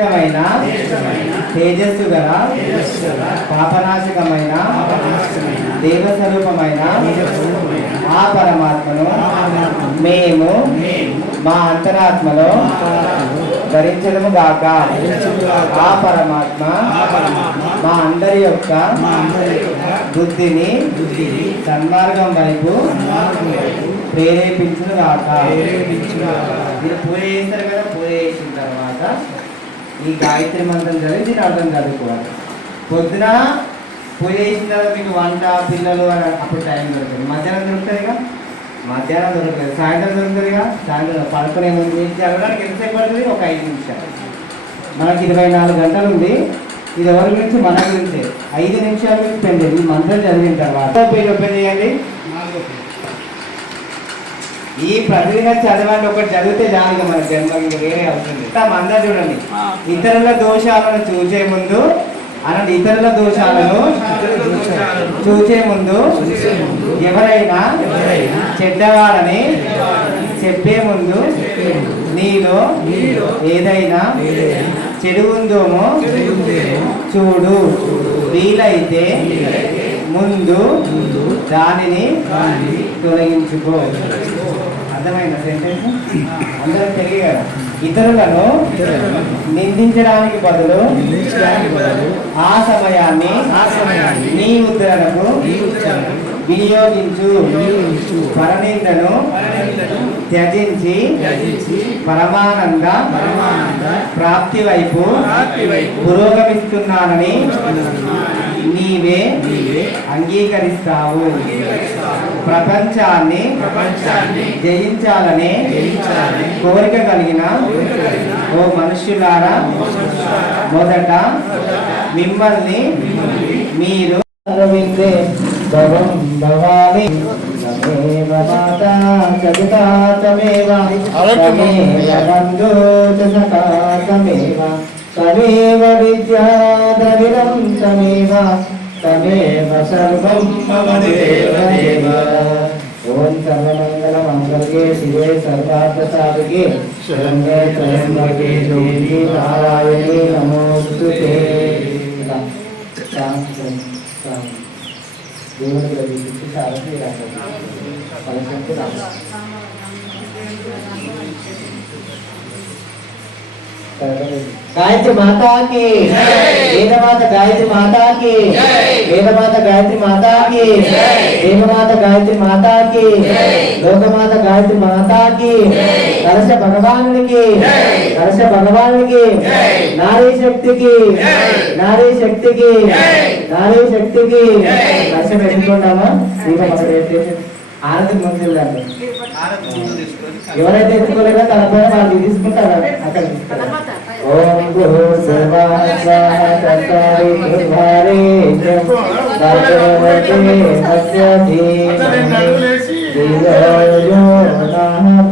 శ్రేష్టమైన తేజస్సు గల పాపనాశకమైన దేవస్వరూపమైన ఆ పరమాత్మను మేము మా అంతరాత్మలో ధరించడము గాక. ఆ పరమాత్మ మా అందరి యొక్క బుద్ధిని సన్మార్గం వైపు ప్రేరేపించును గాక. మీరు పూజ చేస్తారు కదా, పూజ చేసిన తర్వాత ఈ గాయత్రి మంత్రం చదివి దీని అర్థం చదువుకోవాలి. పొద్దున పూజ చేసిన తర్వాత మీకు వంట పిల్లలు అని అప్పుడు టైం దొరుకుతుంది. మధ్యాహ్నం దొరుకుతుందిగా, మధ్యాహ్నం దొరుకుతుంది. సాయంత్రం దొరుకుతుందిగా, సాయంత్రం పడుకునే ముందు చేసి చదవడానికి ఎంతసేపు పడుతుంది? ఒక 5 నిమిషాలు. మనకి 24 గంటలు ఉంది. ఇది ఎవరి గురించి? మన గురించి. 5 నిమిషాలు స్పెండ్ చేయండి. ఈ మంత్రం చదివిన తర్వాత పేజ్ ఓపెన్ చేయండి. ఈ ప్రతిదిన చదవండి. ఒకటి చదివితే చాలు మన జన్మకి వేరే అవుతుంది. అందరూ చూడండి, ఇతరుల దోషాలను చూసే ముందు అనండి, ఇతరుల దోషాలను చూసే ముందు ఎవరైనా చెడ్డవాడని చెప్పే ముందు నీలో ఏదైనా చెడు ఉందేమో చూడు. వీలైతే ముందు దానిని తొలగించుకో. అర్థమైన సెంటెన్స్ అందరూ తెలియదు. ఇతరులను నిందించడానికి బదులు ఆ సమయాన్ని నీ ఉద్ధరణకు వినియోగించు. పరనిందను త్యజించి పరమానంద ప్రాప్తి వైపు పురోగమిస్తున్నానని నీవే అంగీకరిస్తావు. ప్రపంచాన్ని జయించాలనే కోరిక కలిగిన ఓ మనుష్యులారా, మొదట మిమ్మల్ని మీరు భవామి తమేవ మాతా చపితా తమేవ తమేవ బంధూ చ సఖా తమేవ తమేవ విద్యా ద్రవిడం తమేవ తమేవ సర్వం మమ దేవ దేవ. ఓం సర్వమంగళ మంగళే శివే సర్వార్థ సాధకే శరణ్యే త్రయంబకే గౌరీ నారాయణే నమోస్తుతే. దేవుడికి లభించి సారథి गायत्री माता की, वेदमाता गायत्री माता की, वेदमाता गायत्री माता की, देवमाता गायत्री माता की, लोकमाता गायत्री माता की, कलश भगवान की, कलश भगवान की, नारी शक्ति की, नारी शक्ति की, नारी शक्ति की. कलश పెట్టుకుంటామా? ఆరతి ముందు వెళ్ళండి. ఎవరైతే ఎత్తుకోలేదో తన పైన వాళ్ళు తీసుకుంటారు అక్కడ. ఓం భూర్భువః స్వాహ తత్సవితుర్వరేణ్యం భర్గోతి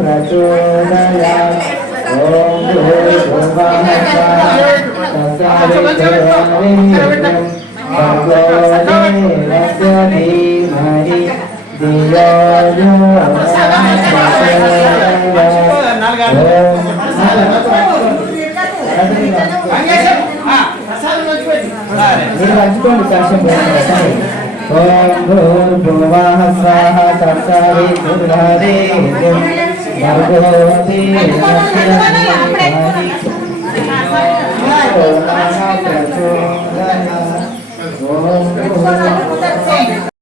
ప్రచోదయాత్. ఓం